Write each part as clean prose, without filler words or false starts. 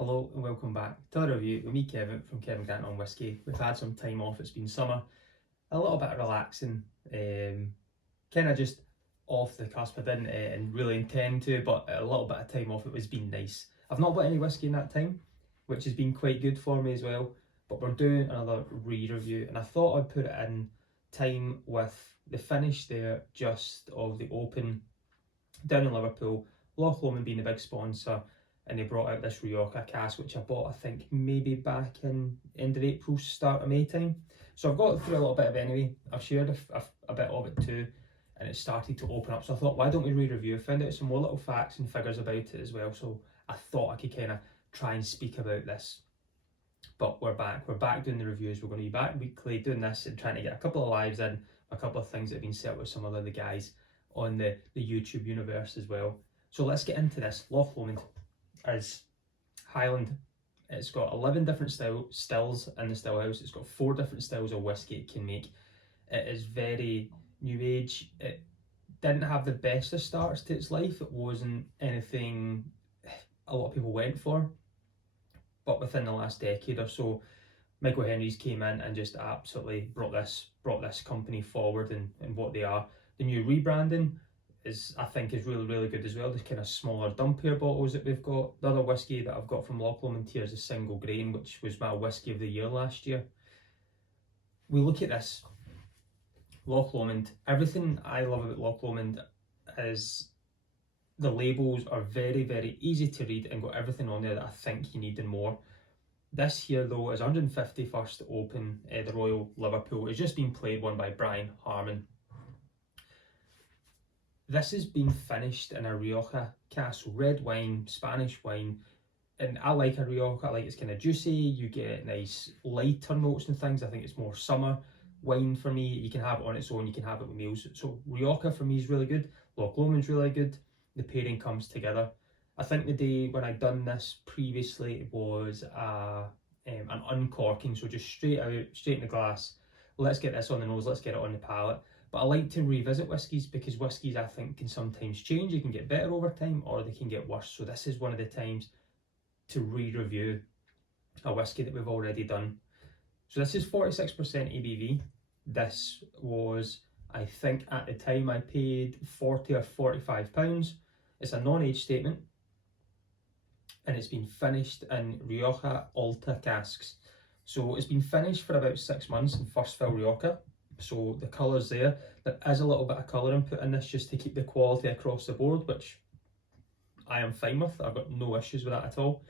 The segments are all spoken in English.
Hello and welcome back to a review with me, Kevin, from Kevin Grant on Whisky. We've had some time off, it's been summer, a little bit of relaxing, kind of just off the cusp. I didn't and really intend to, but a little bit of time off, it was been nice. I've not bought any whisky in that time, which has been quite good for me as well, but we're doing another re-review and I thought I'd put it in time with the finish there just of the Open down in Liverpool, Loch Lomond being a big sponsor, and they brought out this Rioja cask, which I bought I think maybe back in end of April, start of May time. So I've got through a little bit of it anyway. I've shared a bit of it too, and it started to open up. So I thought, why don't we re-review? I found out some more little facts and figures about it as well. So I thought I could kind of try and speak about this. But we're back doing the reviews. We're going to be back weekly doing this and trying to get a couple of lives in, a couple of things that have been set with some other the guys on the YouTube universe as well. So let's get into this. Loch Lomond is Highland. It's got 11 different stills in the still house. It's got 4 different styles of whiskey it can make. It is very new age. It didn't have the best of starts to its life. It wasn't anything a lot of people went for. But within the last decade or so, Michael Henry's came in and just absolutely brought this company forward and what they are. The new rebranding I think is really good as well. The kind of smaller dumpier bottles that we've got. The other whiskey that I've got from Loch Lomond here is a single grain, which was my whiskey of the year last year. We look at this Loch Lomond. Everything I love about Loch Lomond is the labels are very easy to read and got everything on there that I think you need and more. This here though is 151st Open, the Royal Liverpool. It's just been played one by Brian Harman. This has been finished in a Rioja cask, so red wine, Spanish wine, and I like a Rioja. I like it's kind of juicy. You get nice lighter notes and things. I think it's more summer wine for me. You can have it on its own. You can have it with meals. So Rioja for me is really good. Loch Lomond's really good. The pairing comes together. I think the day when I done this previously was an uncorking, so just straight out, straight in the glass. Let's get this on the nose. Let's get it on the palate. But I like to revisit whiskies because whiskies I think can sometimes change. They can get better over time or they can get worse. So this is one of the times to re-review a whiskey that we've already done. So this is 46% ABV. This was, I think at the time I paid 40 or 45 pounds. It's a non-age statement and it's been finished in Rioja Alta casks. So it's been finished for about 6 months in first fill Rioja. So the colour's there. There is a little bit of colour input in this just to keep the quality across the board, which I am fine with. I've got no issues with that at all.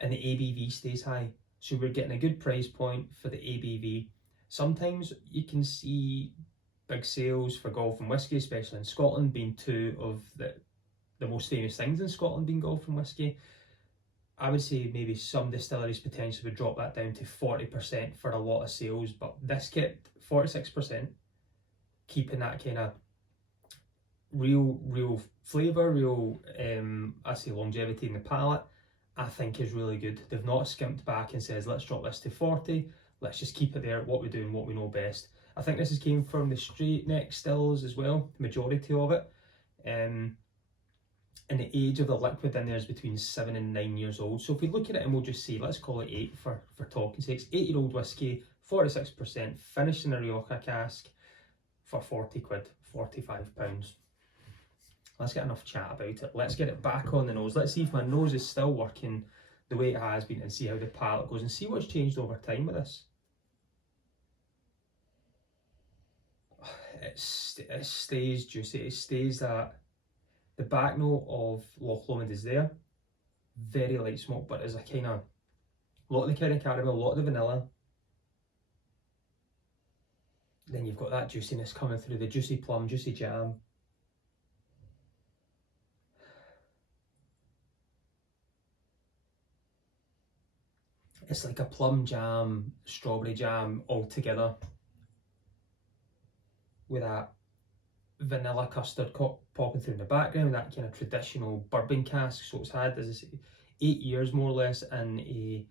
And the ABV stays high. So we're getting a good price point for the ABV. Sometimes you can see big sales for golf and whisky, especially in Scotland, being 2 of the most famous things in Scotland being golf and whisky. I would say maybe some distilleries potentially would drop that down to 40% for a lot of sales, but this kept 46%, keeping that kind of real flavour, I say longevity in the palate, I think is really good. They've not skimped back and says, let's drop this to 40, let's just keep it there, what we do and what we know best. I think this has came from the straight neck stills as well, the majority of it. And the age of the liquid in there is between 7 and 9 years old. So if we look at it and we'll just say, let's call it 8 for talking sakes, 8-year-old whiskey, 46%, finished in a Rioja cask for 40 quid, 45 pounds. Let's get enough chat about it. Let's get it back on the nose. Let's see if my nose is still working the way it has been and see how the palate goes and see what's changed over time with this. It stays juicy, it stays that. The back note of Loch Lomond is there, very light smoke, but there's a kind of, a lot of the curry caramel, a lot of the vanilla. Then you've got that juiciness coming through, the juicy plum, juicy jam. It's like a plum jam, strawberry jam all together with that vanilla custard popping through in the background, that kind of traditional bourbon cask. So it's had, as I say, 8 years more or less in a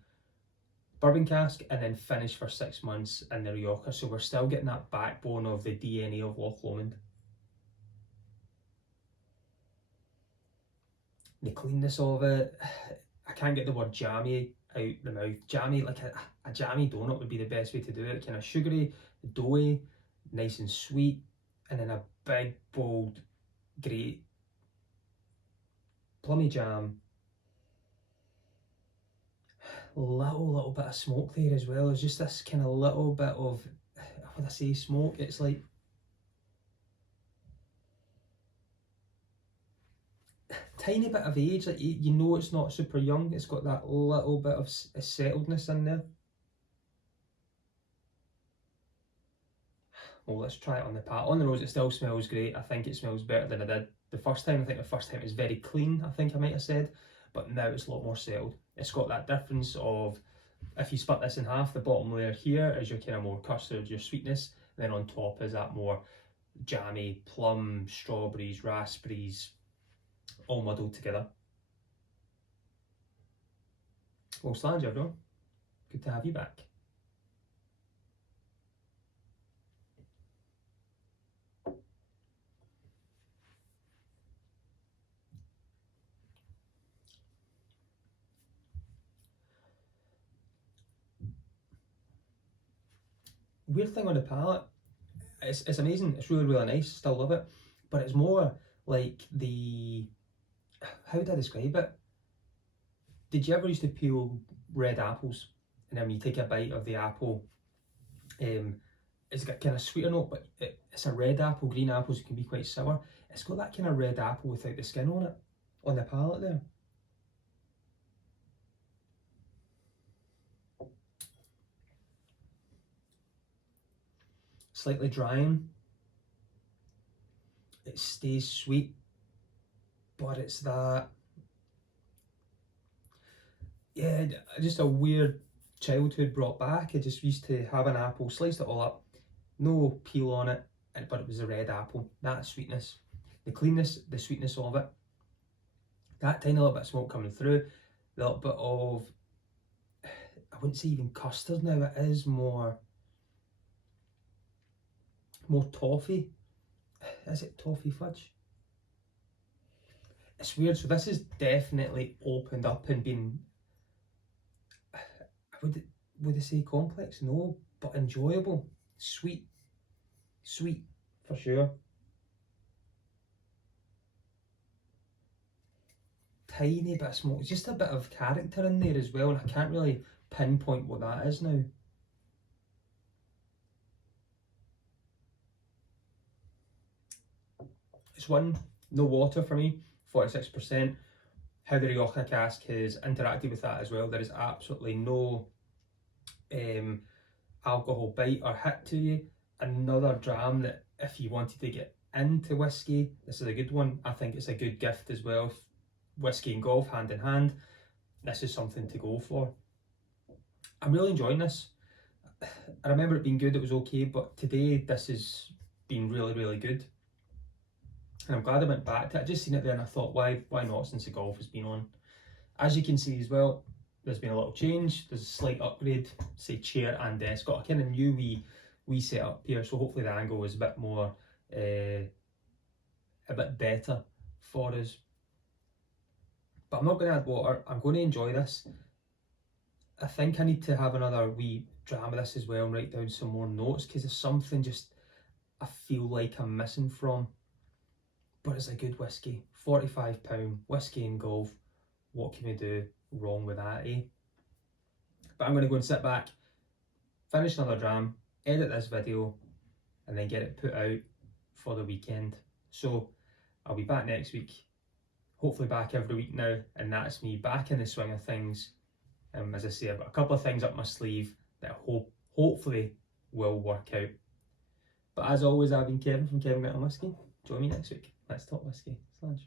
bourbon cask and then finished for 6 months in the Rioja. So we're still getting that backbone of the DNA of Loch Lomond. The cleanness of it, I can't get the word jammy out the mouth. Jammy, like a jammy donut would be the best way to do it. Kind of sugary, doughy, nice and sweet, and then a big, bold, great plummy jam. Little bit of smoke there as well. There's just this kind of little bit of, when I say smoke, it's like tiny bit of age. Like you know it's not super young. It's got that little bit of settledness in there. Well, let's try it on the palate. On the nose, it still smells great. I think it smells better than I did the first time. I think the first time it was very clean, I think I might have said, but now it's a lot more settled. It's got that difference of, if you split this in half, the bottom layer here is your kind of more custard, your sweetness, and then on top is that more jammy, plum, strawberries, raspberries, all muddled together. Well, Slainte, everyone. Good to have you back. Weird thing on the palate, it's amazing, it's really nice, still love it, but it's more like the, how would I describe it? Did you ever used to peel red apples, and then when you take a bite of the apple, it's got kind of sweeter note, but it's a red apple. Green apples can be quite sour. It's got that kind of red apple without the skin on it, on the palate there. Slightly drying. It stays sweet, but it's that, yeah, just a weird childhood brought back. I just used to have an apple, sliced it all up, no peel on it, but it was a red apple. That sweetness, the cleanness, the sweetness of it, that tiny little bit of smoke coming through, the little bit of, I wouldn't say even custard now, it is more toffee. Is it toffee fudge? It's weird. So this is definitely opened up and been, would I say complex? No, but enjoyable. Sweet for sure. Tiny bit of smoke, just a bit of character in there as well, and I can't really pinpoint what that is now. It's one, no water for me, 46%. How the Rioja cask has interacted with that as well. There is absolutely no alcohol bite or hit to you. Another dram that, if you wanted to get into whiskey, this is a good one. I think it's a good gift as well. Whiskey and golf hand in hand, this is something to go for. I'm really enjoying this. I remember it being good, it was okay, but today this has been really good. And I'm glad I went back to it. I just seen it there and I thought, why not, since the golf has been on. As you can see as well, there's been a little change. There's a slight upgrade, say chair and desk. Got a kind of new wee setup here, so hopefully the angle is a bit more, a bit better for us. But I'm not going to add water. I'm going to enjoy this. I think I need to have another wee dram of this as well and write down some more notes, because there's something just I feel like I'm missing from. But it's a good whiskey. £45 whiskey and golf. What can we do wrong with that, eh? But I'm going to go and sit back, finish another dram, edit this video, and then get it put out for the weekend. So I'll be back next week, hopefully back every week now, and that's me back in the swing of things. As I say, I've got a couple of things up my sleeve that hopefully will work out. But as always, I've been Kevin from Kevin Get On Whisky. Join me next week. Let's talk whiskey. Slainte.